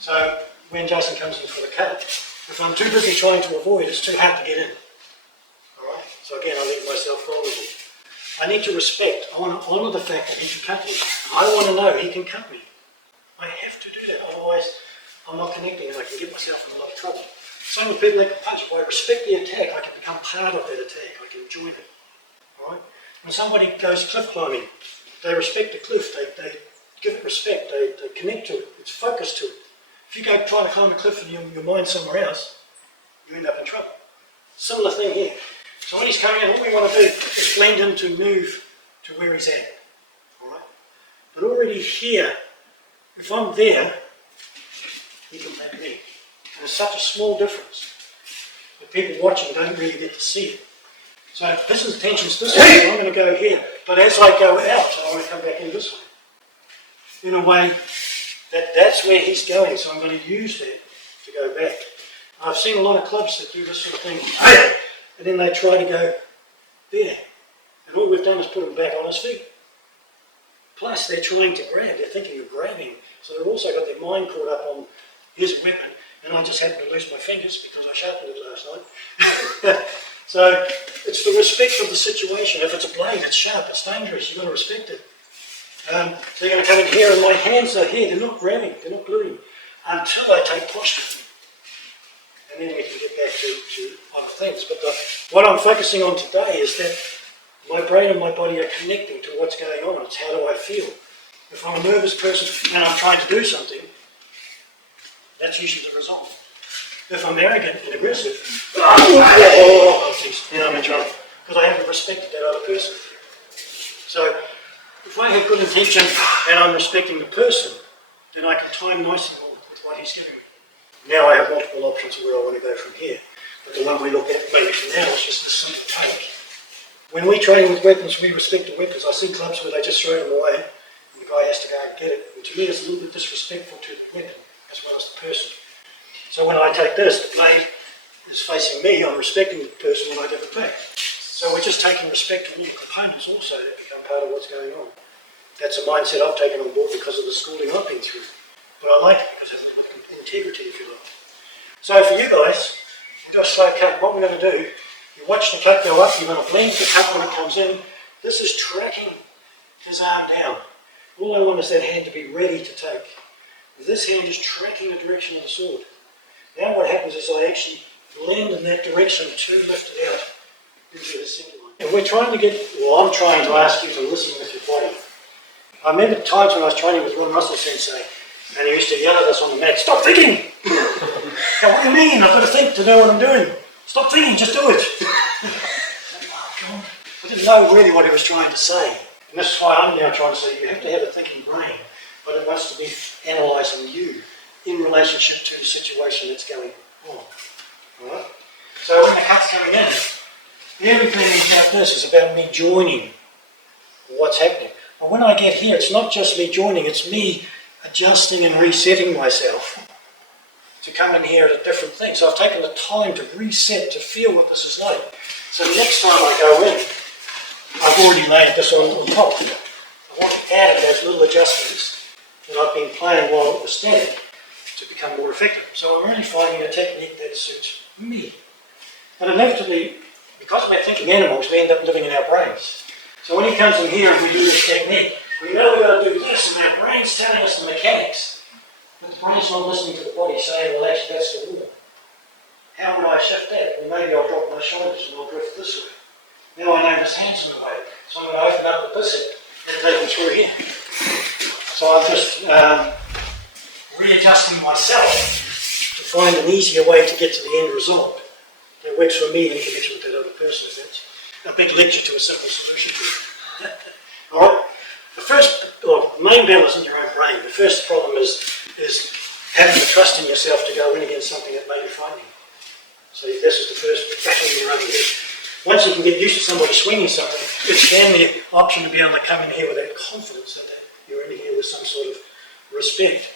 So when Jason comes in for the cut, if I'm too busy trying to avoid, it's too hard to get in. Alright? So again, I leave myself vulnerable. I need to respect, I want to honour the fact that he can cut me. I want to know he can cut me. I have to do that, otherwise I'm not connecting and I can get myself in a lot of trouble. Same with people that can punch. If I respect the attack, I can become part of that attack, I can join it. Alright? When somebody goes cliff climbing, they respect the cliff, they give it respect, they connect to it, it's focused to it. If you go try to climb a cliff and your mind's somewhere else, you end up in trouble. Similar thing here. So when he's coming in, all we want to do is blend in to move to where he's at. Alright? But already here, if I'm there, he can tap me. And it's such a small difference that people watching don't really get to see it. So his intention's this way, so I'm going to go here. But as I go out, I want to come back in this way. In a way that's where he's going, so I'm going to use that to go back. I've seen a lot of clubs that do this sort of thing, and then they try to go there. And all we've done is put him back on his feet. Plus, they're trying to grab, they're thinking of grabbing. So they've also got their mind caught up on his weapon, and I just happened to lose my fingers because I sharpened it last night. So it's the respect of the situation. If it's a blade, it's sharp, it's dangerous, you've got to respect it. So you're going to come in here, and my hands are here, they're not grabbing, they're not gluing, until I take posture. And then we can get back to other things. But what I'm focusing on today is that my brain and my body are connecting to what's going on. It's how do I feel. If I'm a nervous person and I'm trying to do something, that's usually the result. If I'm arrogant and aggressive, then I'm in trouble, because I haven't respected that other person. So if I have good intention and I'm respecting the person, then I can time nicely with what he's giving me. Now I have multiple options of where I want to go from here. But the one we look at maybe for now is just this simple take. When we train with weapons, we respect the weapons. I see clubs where they just throw them away and the guy has to go and get it. And to me it's a little bit disrespectful to the weapon as well as the person. So when I take this, the blade is facing me, I'm respecting the person when I give it back. So we're just taking respect to all the components also that become part of what's going on. That's a mindset I've taken on board because of the schooling I've been through. But I like it because it has a little bit of integrity, if you like. So for you guys, we'll do a slow cut. What we're going to do, you watch the cut go up, you're going to blend the cut when it comes in. This is tracking his arm down. All I want is that hand to be ready to take. This hand is tracking the direction of the sword. Now what happens is I actually blend in that direction to lift it out into the center line. And we're trying to get, well, I'm trying to ask you to listen with your body. I remember times when I was training with Ron Russell Sensei, and he used to yell at us on the mat, "Stop thinking!" Now, what do you mean? I've got to think to know what I'm doing. Stop thinking, just do it. I didn't know really what he was trying to say. And this is why I'm now trying to say you have to have a thinking brain, but it wants to be analysing you in relationship to the situation that's going on. Alright? So when the cut's coming in, everything about this is about me joining what's happening. But when I get here, it's not just me joining, it's me adjusting and resetting myself to come in here at a different thing. So I've taken the time to reset, to feel what this is like. So next time I go in, I've already laid this on top. I want to add those little adjustments that I've been playing while it was static to become more effective. So I'm really finding a technique that suits me. And inevitably, because we're thinking animals, we end up living in our brains. So when he comes in here and we do this technique, we know we've got to do this, and our brain's telling us the mechanics. But the brain's not listening to the body saying, well, actually, that's the wall. How would I shift that? Well, maybe I'll drop my shoulders and I'll drift this way. Now I know this hand's in the way, so I'm going to open up the bicep and take it through here. So I'm just readjusting myself to find an easier way to get to the end result that works for me in connection with that other person. If that's a big lecture to a simple solution to it. Alright? The first, or main battle is in your own brain. The first problem is having the trust in yourself to go in against something that may be frightening. So this is the first battle you're running here. Once you can get used to somebody swinging something, it's then the option to be able to come in here with that confidence that you're in here with some sort of respect.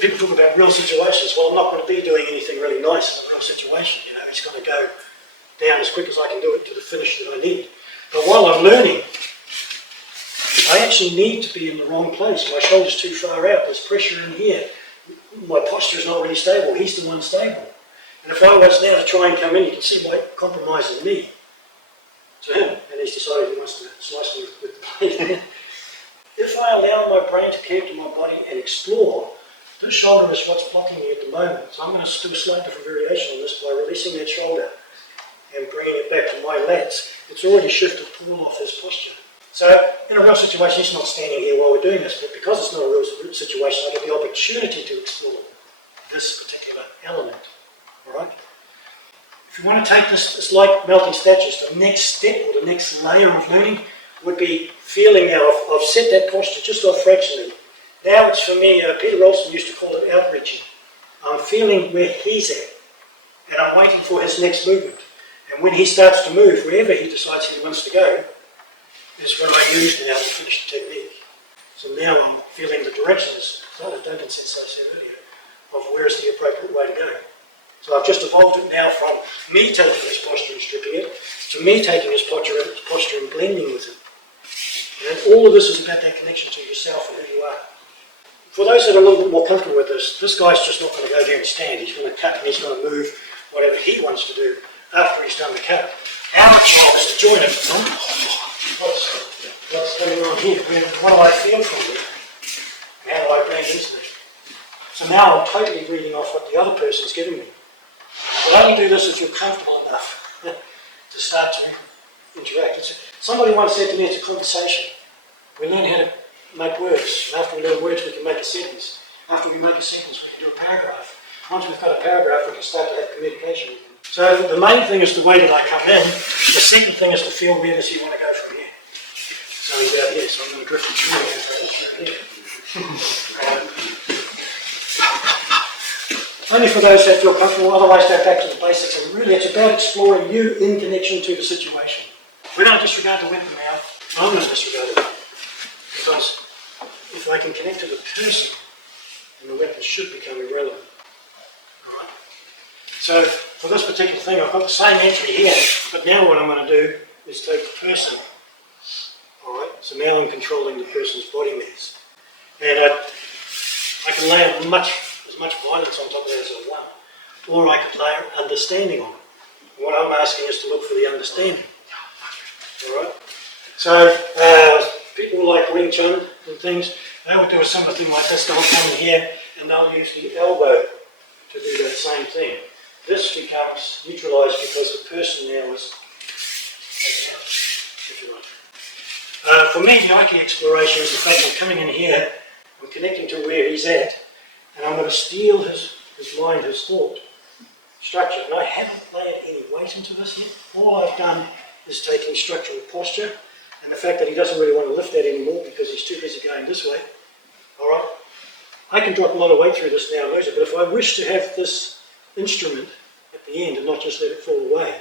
People talk about real situations. Well, I'm not going to be doing anything really nice in a real situation. You know, it's going to go down as quick as I can do it to the finish that I need. But while I'm learning, I actually need to be in the wrong place. My shoulder's too far out, there's pressure in here. My posture's not really stable, he's the one stable. And if I was now to try and come in, you can see my compromise is me to him, and he's decided he wants to slice me with the blade. If I allow my brain to connect to my body and explore, this shoulder is what's blocking me at the moment. So I'm going to do a slight different variation on this by releasing that shoulder and bringing it back to my lats. It's already shifted Paul off his posture. So in a real situation, he's not standing here while we're doing this, but because it's not a real situation, I get the opportunity to explore this particular element. All right? If you want to take this, it's like melting statues. The next step or the next layer of learning would be feeling now, I've set that posture just off fractionally. Now it's for me, Peter Rolston used to call it outreaching. I'm feeling where he's at, and I'm waiting for his next movement. And when he starts to move, wherever he decides he wants to go, is what I use now to finish the technique. So now I'm feeling the directions, like the Duncan Sensei said earlier, of where is the appropriate way to go. So I've just evolved it now from me taking his posture and stripping it, to me taking his posture and blending with it. And all of this is about that connection to yourself and who you are. For those that are a little bit more comfortable with this guy's just not going to go there and stand. He's going to cut and he's going to move whatever he wants to do after he's done the cut. Our job is to join it. What's going on here? What do I feel from here? And how do I blend into it? So now I'm totally reading off what the other person's giving me. But only do this if you're comfortable enough to start to interact. Somebody once said to me, it's a conversation. We learn how to make words. And after we learn words, we can make a sentence. After we make a sentence, we can do a paragraph. Once we've got a paragraph, we can start to have communication. So the main thing is the way that I come in. The second thing is to feel where does he want to go from here. So he's out here, so I'm going to drift it through here. Only for those that feel comfortable, otherwise go back to the basics. And really, it's about exploring you in connection to the situation. We don't disregard the weapon now. I'm not disregarding it. Because if I can connect to the person, then the weapon should become irrelevant. Alright? So, for this particular thing, I've got the same entry here, but now what I'm going to do is take the person. Alright? So now I'm controlling the person's body mass. And I can lay as much violence on top of that as I want. Or I could layer understanding on it. And what I'm asking is to look for the understanding. Alright? So, people like Wing Chun and things, they would do a similar thing like this. They'll come in here and they'll use the elbow to do that same thing. This becomes neutralized because the person now is, if you like. For me, the Aikido exploration is the fact I'm coming in here, I'm connecting to where he's at, and I'm going to steal his mind, his thought structure. And I haven't layered any weight into this yet. All I've done is taking structural posture and the fact that he doesn't really want to lift that anymore because he's too busy going this way. Alright? I can drop a lot of weight through this now and later, but if I wish to have this instrument at the end and not just let it fall away,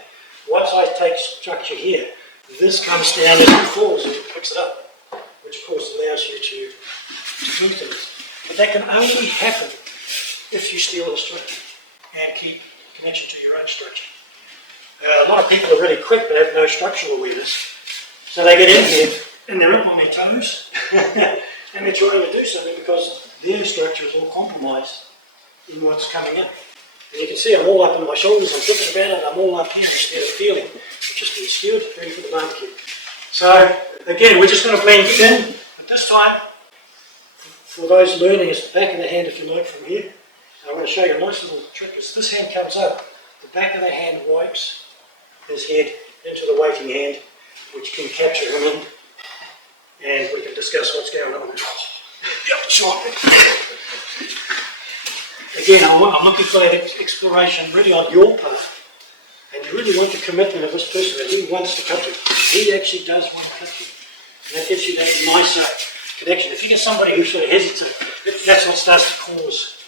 once I take structure here, this comes down as it falls and it picks it up, which of course allows you to boost it. But that can only happen if you steal the structure and keep connection to your own structure. A lot of people are really quick but have no structural awareness. So they get in here and they're up on their toes and they're trying to do something because their structure is all compromised in what's coming in. And you can see I'm all up on my shoulders, I'm thinking about it, I'm all up here instead of feeling. I've just been skewed, ready for the barbecue. So again, we're just going to blend it in, but this time, for those learning, it's the back of the hand if you like from here. I'm going to show you a nice little trick. As this hand comes up, the back of the hand wipes his head into the waiting hand, which can capture him in, and we can discuss what's going on. Yep, sure. Again, I'm looking for that exploration really on your part, and you really want the commitment of this person that he wants to cut you. He actually does want to cut you, and that gives you that nicer connection. If you get somebody who sort of hesitates, that's what starts to cause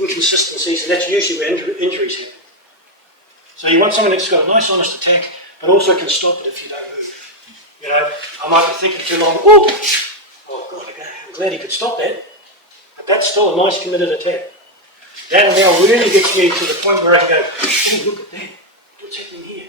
inconsistencies, and that's usually where injuries happen. So you want someone that's got a nice honest attack, but also can stop it if you don't move. You know, I might be thinking too long, oh God, okay, I'm glad he could stop that, but that's still a nice committed attack. That now really gets me to the point where I can go, oh look at that, what's happening here?